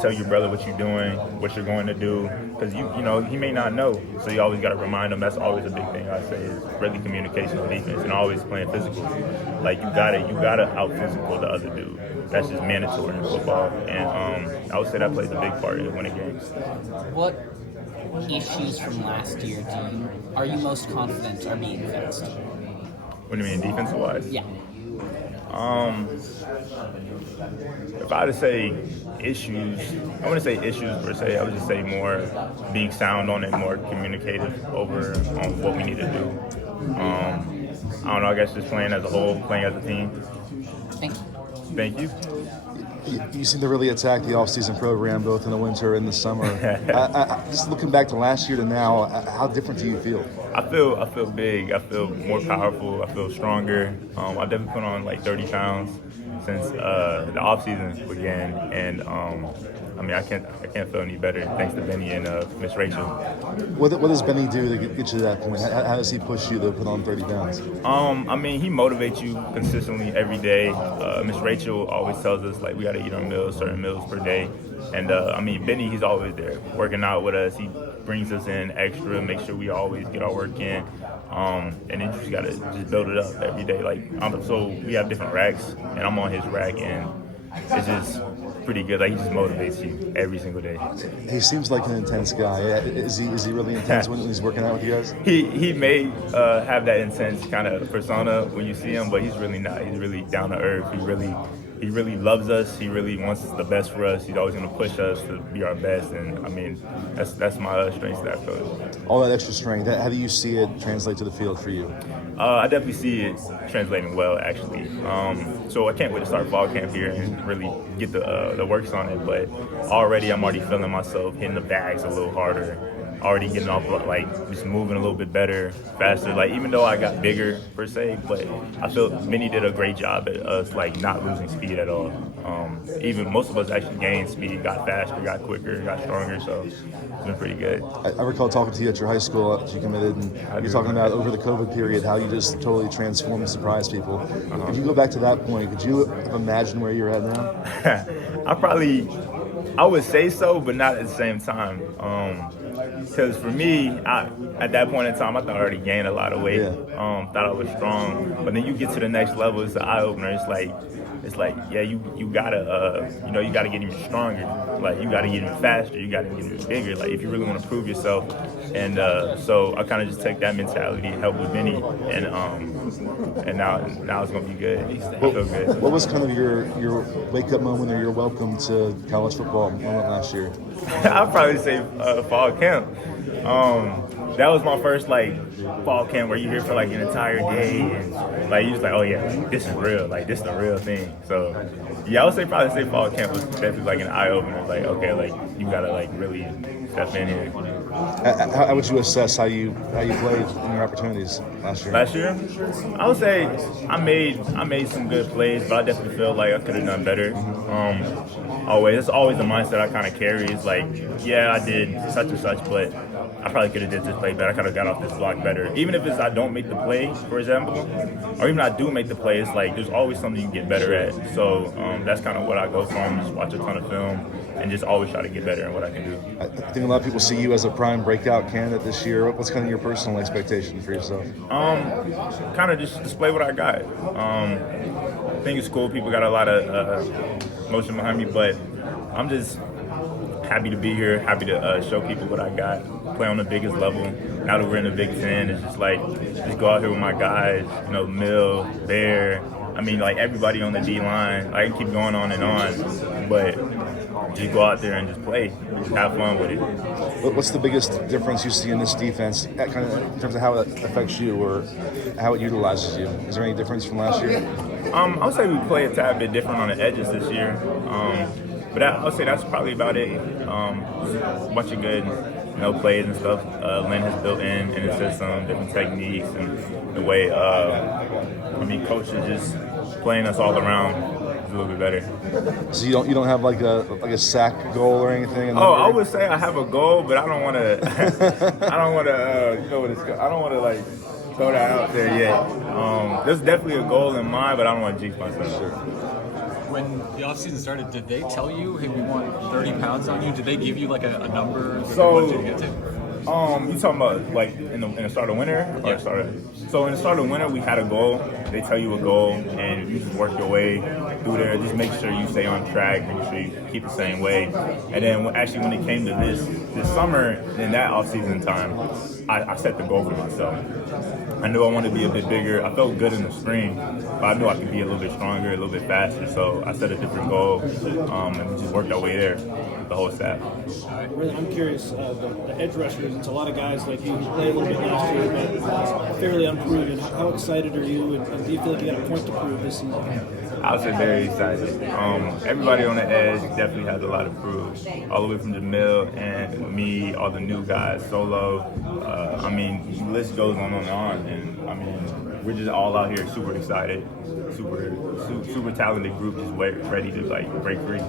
tell your brother what you're doing, what you're going to do, because he may not know. So you always got to remind him. That's always a big thing I say is really communication on defense and always playing physical. Like you gotta out physical the other dude. That's just mandatory in football, and I would say that plays a big part in winning games. What issues from last year are you most confident are being fixed? What do you mean, defensive wise? Yeah. If I had to say issues, I wouldn't say issues per se. I would just say more being sound on it, more communicative over on what we need to do. I don't know. I guess just playing as a whole, playing as a team. Thank you. Thank you. You seem to really attack the off-season program, both in the winter and the summer. Just looking back to last year to now, how different do you feel? I feel big. I feel more powerful. I feel stronger. I definitely put on like 30 pounds since the off season began, and I can't feel any better thanks to Benny and Miss Rachel. What does Benny do to get you to that point? How does he push you to put on 30 pounds? He motivates you consistently every day. Miss Rachel always tells us like we got to eat our meals, certain meals per day, and Benny, he's always there working out with us. He brings us in extra, make sure we always get our work in. And then you just gotta just build it up every day. So we have different racks, and I'm on his rack, and it's just pretty good. Like he just motivates you every single day. He seems like an intense guy. Is he really intense when he's working out with you guys? He may have that intense kind of persona when you see him, but he's really not. He's really down to earth. He really loves us. He really wants the best for us. He's always going to push us to be our best. And that's my strength, that coach. All that extra strength. How do you see it translate to the field for you? I definitely see it translating well, actually. So I can't wait to start fall camp here and really get the works on it. But I'm already feeling myself hitting the bags a little harder. Already getting off, just moving a little bit better, faster. Even though I got bigger per se, but I feel Benny did a great job at us not losing speed at all. Even most of us actually gained speed, got faster, got quicker, got stronger. So it's been pretty good. I recall talking to you at your high school as you committed, and you're talking about over the COVID period how you just totally transformed and surprised people. If you go back to that point, could you have imagined where you're at now? I would say so, but not at the same time. Because for me, at that point in time, I thought I already gained a lot of weight. Yeah. Thought I was strong, but then you get to the next level. It's an eye opener. It's like yeah, you gotta you gotta get even stronger. You gotta get even faster. You gotta get even bigger. If you really want to prove yourself. And so I kind of just took that mentality, helped with Benny, and now it's gonna be good. I feel good. What was kind of your wake up moment or your welcome to college football moment last year? I'd probably say fall camp. That was my first fall camp where you're here for an entire day, and you just oh yeah, this is real, this is the real thing. So yeah, I would probably say fall camp was definitely an eye opener. Okay, you gotta really step in here. How would you assess how you played in your opportunities last year? Last year, I would say I made some good plays, but I definitely feel I could have done better. It's always the mindset I kind of carry. It's yeah, I did such and such, but I probably could have did this play better. I could have got off this block better. Even if I don't make the play, for example, or even I do make the play, it's there's always something you can get better at. So that's kind of what I go from. Just watch a ton of film and just always try to get better in what I can do. I think a lot of people see you as a prime breakout candidate this year. What's kind of your personal expectation for yourself? Kind of just display what I got. I think it's cool. People got a lot of emotion behind me, but I'm just happy to be here, happy to show people what I got, play on the biggest level. Now that we're in the Big Ten, it's just just go out here with my guys, Mill, Bear, everybody on the D-line. I can keep going on and on, but just go out there and just play, just have fun with it. What's the biggest difference you see in this defense, in terms of how it affects you or how it utilizes you? Is there any difference from last year? I would say we play a tad bit different on the edges this year. But I would say that's probably about it. A bunch of good, plays and stuff. Lynn has built in his system, different techniques, and the way coach is just playing us all around is a little bit better. So you don't have a sack goal or anything? I would say I have a goal, but I don't want to. I don't want to. I don't want to throw that out there yet. There's definitely a goal in mind, but I don't want to jinx myself. Sure. when the offseason started, did they tell you, hey, we want 30 pounds on you? Did they give you like a number that they wanted you to get to? You talking about like in the start of winter? Or Yeah. So in the start of winter, we had a goal. They tell you a goal, and you just work your way through there. Just make sure you stay on track, make sure you keep the same way. And then when it came to this summer, in that off-season time, I set the goal for myself. I knew I wanted to be a bit bigger. I felt good in the spring, but I knew I could be a little bit stronger, a little bit faster. So I set a different goal, and we just worked our way there, the whole staff. Really, I'm curious, the edge rushers, it's a lot of guys like you who played a little bit last year, but fairly unproven. How excited are you, and do you feel like you got a point to prove this season? I would say very excited. Everybody on the edge definitely has a lot to prove. All the way from Jamil and me, all the new guys, Solo. I mean, the list goes on and on. And I mean, we're just all out here super excited, super talented group, just ready to like break free.